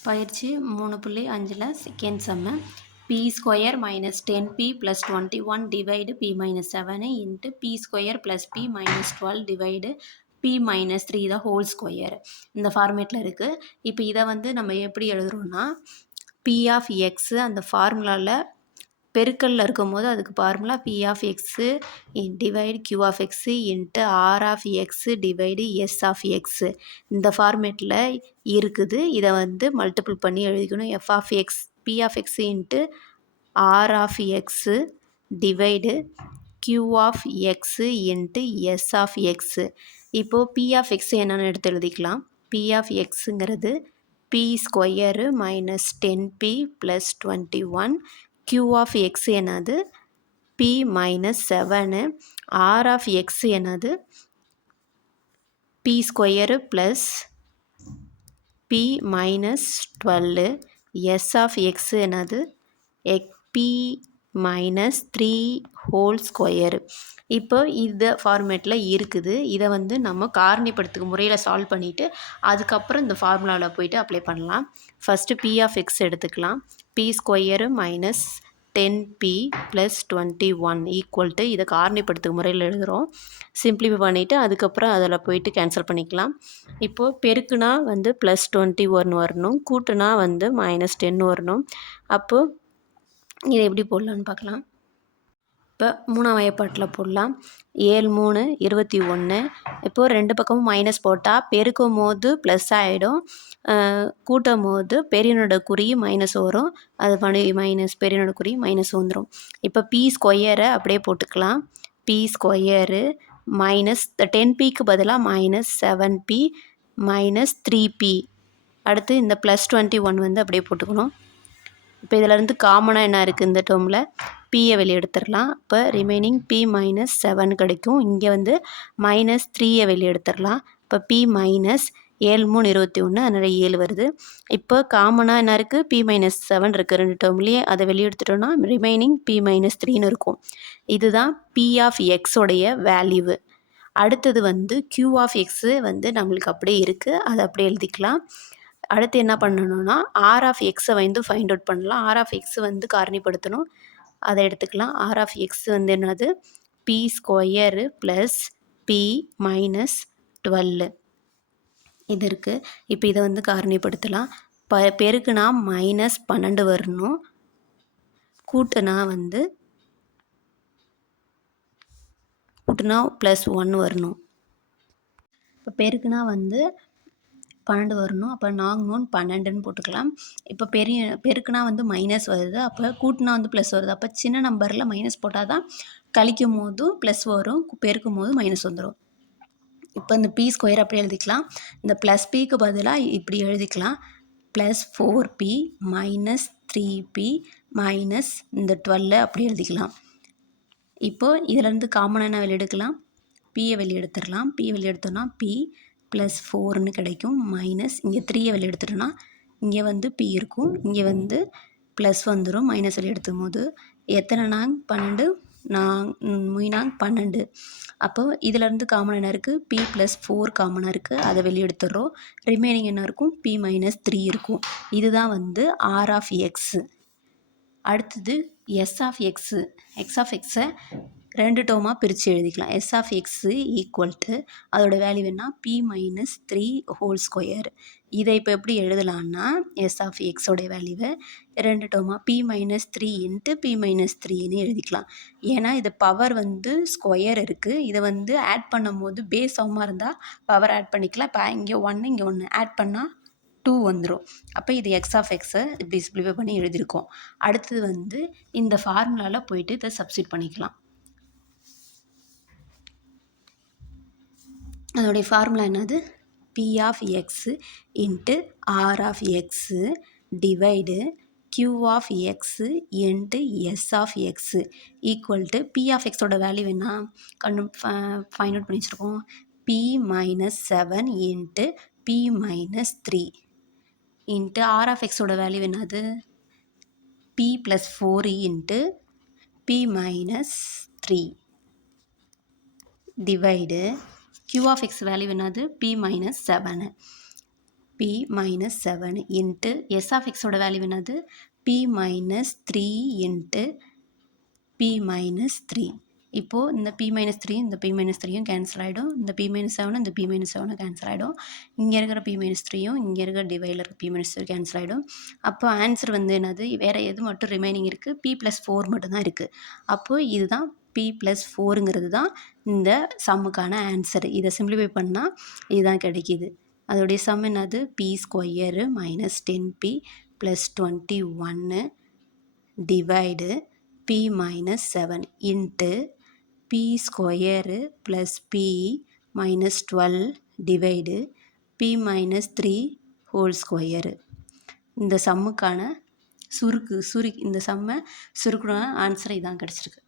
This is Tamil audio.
பயிற்சி மூணு புள்ளி அஞ்சில் second sem P square minus ten P plus twenty one divide P minus seven into P square plus P minus twelve divide P minus three தான் ஹோல் ஸ்கொயர் இந்த ஃபார்மேட்டில் இருக்குது இப்போ இதை வந்து நம்ம எப்படி எழுதுறோன்னா பி ஆஃப் எக்ஸு அந்த ஃபார்முலாவில் பெருக்கல்ல இருக்கும்போது அதுக்கு formula P of x divide Q of x into R of x divide S of x இந்த ஃபார்மேட்டில் இருக்குது. இதை வந்து மல்டிபிள் பண்ணி எழுதிக்கணும். F of x P of x into R of x divide Q of x into S of x இப்போது பி ஆஃப் எக்ஸ் என்னென்னு எடுத்து எழுதிக்கலாம். P of எக்ஸுங்கிறது P square minus ten P plus twenty one Q of x என்னது? P minus seven R of x என்னது? P square plus P minus twelve S of x என்னது? Egg P minus three whole square இப்போ இந்த ஃபார்மேட்டில் இருக்குது. இதை வந்து நம்ம காரணிப்படுத்துக்கு முறையில் சால்வ் பண்ணிவிட்டு அதுக்கப்புறம் இந்த ஃபார்முலாவில் போயிட்டு அப்ளை பண்ணலாம். ஃபஸ்ட்டு பி ஆஃப் எக்ஸ் எடுத்துக்கலாம். P square minus ten P plus twenty one equal to இதை காரணிப்படுத்துக்கு முறையில் எழுதுகிறோம் சிம்ப்ளிஃபை பண்ணிவிட்டு அதுக்கப்புறம் அதில் போயிட்டு கேன்சல் பண்ணிக்கலாம். இப்போது பெருக்குனா வந்து ப்ளஸ் டுவெண்ட்டி ஒன் வரணும். கூட்டுனா வந்து மைனஸ் டென் வரணும். அப்போது இதை எப்படி போடலான்னு பார்க்கலாம். இப்போ மூணாம் வயப்பாட்டில் போடலாம். ஏழு மூணு இருபத்தி ஒன்று இப்போது ரெண்டு பக்கமும் மைனஸ் போட்டால் பெருக்கும் போது ப்ளஸ் ஆகிடும் கூட்டும் போது பெரியனோட குறி மைனஸ் வரும். அது பண்ணி மைனஸ் பெரியனோட குறி மைனஸ் வந்துடும் இப்போ பி ஸ்கொயரை அப்படியே போட்டுக்கலாம். பி ஸ்கொயரு மைனஸ் டென் பிக்கு பதிலாக minus seven P minus three P அடுத்து இந்த ப்ளஸ் டுவெண்ட்டி ஒன் வந்து அப்படியே போட்டுக்கணும். இப்போ இதிலேருந்து காமனாக என்ன இருக்குது இந்த டேர்மில் பியை வெளியே எடுத்துடலாம் இப்போ ரிமைனிங் பி மைனஸ் செவன் கிடைக்கும். இங்கே வந்து மைனஸ் த்ரீயை வெளியே எடுத்துடலாம் இப்போ பி மைனஸ் ஏழு மூணு இருபத்தி ஒன்று அதனால் ஏழு வருது. இப்போ காமனாக என்ன இருக்குது பி மைனஸ் செவன் இருக்குது ரெண்டு டேர்ம்லேயே அதை வெளியே எடுத்துட்டோம்னா ரிமைனிங் பி மைனஸ் த்ரீன்னு இருக்கும். இதுதான் பி ஆஃப் எக்ஸோடைய வேல்யூவு அடுத்தது வந்து க்யூ ஆஃப் எக்ஸு வந்து நம்மளுக்கு அப்படியே இருக்குது அதை அப்படியே எழுதிக்கலாம். அடுத்து என்ன பண்ணணும்னா ஆர் ஆஃப் எக்ஸை வந்து ஃபைண்ட் அவுட் பண்ணலாம். ஆர் ஆஃப் எக்ஸ் வந்து காரணிப்படுத்தணும். அதை எடுத்துக்கலாம். ஆர் ஆஃப் எக்ஸ் வந்து என்னது? P square plus P minus twelve இது இருக்குது இப்போ இதை வந்து காரணிப்படுத்தலாம். ப பெருக்குனா மைனஸ் பன்னெண்டு வரணும். கூட்டுனா வந்து கூட்டுனா ப்ளஸ் ஒன் வரணும். இப்போ பெருக்குனா வந்து பன்னெண்டு வரணும். அப்போ நாங்கூன் பன்னெண்டுன்னு போட்டுக்கலாம். இப்போ பெரிய பெருக்குனா வந்து மைனஸ் வருது. அப்போ கூட்டினா வந்து ப்ளஸ் வருது. அப்போ சின்ன நம்பரில் மைனஸ் போட்டால் தான் கழிக்கும் போதும் ப்ளஸ் வரும். பெருக்கும் போது மைனஸ் வந்துடும் இப்போ இந்த பி ஸ்கொயர் அப்படி எழுதிக்கலாம். இந்த ப்ளஸ் பிக்கு பதிலாக இப்படி எழுதிக்கலாம். Plus four P minus three P minus இந்த டுவெல் அப்படி எழுதிக்கலாம். இப்போது இதிலேருந்து காமனாக வெளியெடுக்கலாம் எடுக்கலாம். பியை வெளியே எடுத்துடலாம். பி வெளியே பி ப்ளஸ் ஃபோர்னு கிடைக்கும். மைனஸ் இங்கே த்ரீயை வெளியே எடுத்துட்டோன்னா இங்கே வந்து பி இருக்கும். இங்கே வந்து ப்ளஸ் வந்துடும் மைனஸ் வெளியே எடுத்தும் போது எத்தனை நாங் பன்னெண்டு நாங் முய்னாங் பன்னெண்டு. அப்போ இதிலேருந்து காமன் என்ன இருக்குது பி ப்ளஸ் ஃபோர் காமனாக இருக்குது அதை வெளியே எடுத்துடுறோம். ரிமைனிங் என்ன இருக்கும்? பி மைனஸ் த்ரீ இருக்கும். இதுதான் வந்து ஆர் ஆஃப் எக்ஸு அடுத்தது S of x x of எக்ஸை ரெண்டு டோமாக பிரித்து எழுதிக்கலாம். S of x equal to அதோட வேல்யூ என்ன? P minus three whole square இதை இப்போ எப்படி எழுதலான்னா எஸ் ஆஃப் எக்ஸோடைய வேல்யூவை ரெண்டு டோமா P minus three into P minus த்ரீன்னு எழுதிக்கலாம். ஏன்னா இது பவர் வந்து ஸ்கொயர் இருக்குது இதை வந்து ஆட் பண்ணும் போது பேஸ் சமமாக இருந்தால் பவர் ஆட் பண்ணிக்கலாம். இப்போ இங்கே ஒன்று இங்கே ஒன்று ஆட் பண்ணால் டூ வந்துடும் அப்போ இது எக்ஸ் ஆஃப் எக்ஸை இப்படி சிம்பிளிஃபை பண்ணி எழுதியிருக்கோம் அடுத்தது வந்து இந்த ஃபார்முலாவில் போயிட்டு இதை சப்ஸ்டியூட் பண்ணிக்கலாம். அதோடைய ஃபார்முலா என்னது? P of x into R of x divide Q of x into S of x equal to P of எக்ஸோட வேல்யூ என்ன? கண்டு ஃபைண்ட் அவுட் பண்ணி வச்சுருக்கோம். P minus seven into P minus three into R of எக்ஸோட வேல்யூ என்னது? P plus four into P minus three divide q of x value என்னது p minus seven P minus seven into S of எக்ஸோட வேல்யூ என்னது P minus three into P minus three இப்போது இந்த பி மைனஸ் த்ரீ இந்த பி மைனஸ் த்ரீயும் கேன்சல் ஆகிடும் இந்த பி மைனஸ் செவனும் இந்த பி மைனஸ் செவனும் கேன்சல் ஆகிடும் இங்கே இருக்கிற பி மைனஸ் த்ரீயும் இங்கே இருக்கிற டிவைடில் இருக்க பி மைனஸ் த்ரீ கேன்சல் ஆகிடும் அப்போ ஆன்சர் வந்து என்னது வேறு எது மட்டும் ரிமைனிங் இருக்குது பி ப்ளஸ் ஃபோர் மட்டும்தான் இருக்குது அப்போது இதுதான் பி ப்ளஸ் ஃபோருங்கிறது தான் இந்த சம்முக்கான ஆன்சர் இதை சிம்பிளிஃபை பண்ணால் இதுதான் கிடைக்கிது. அதோடைய சம் என்னது? P square minus ten P plus twenty ஒன்று divide P minus seven into P square plus P minus twelve divide P minus three whole square இந்த சம்முக்கான சுருக்கு சுருக்கி இந்த சம்மை சுருக்கணும் ஆன்சர் இதான் கிடச்சிருக்கு.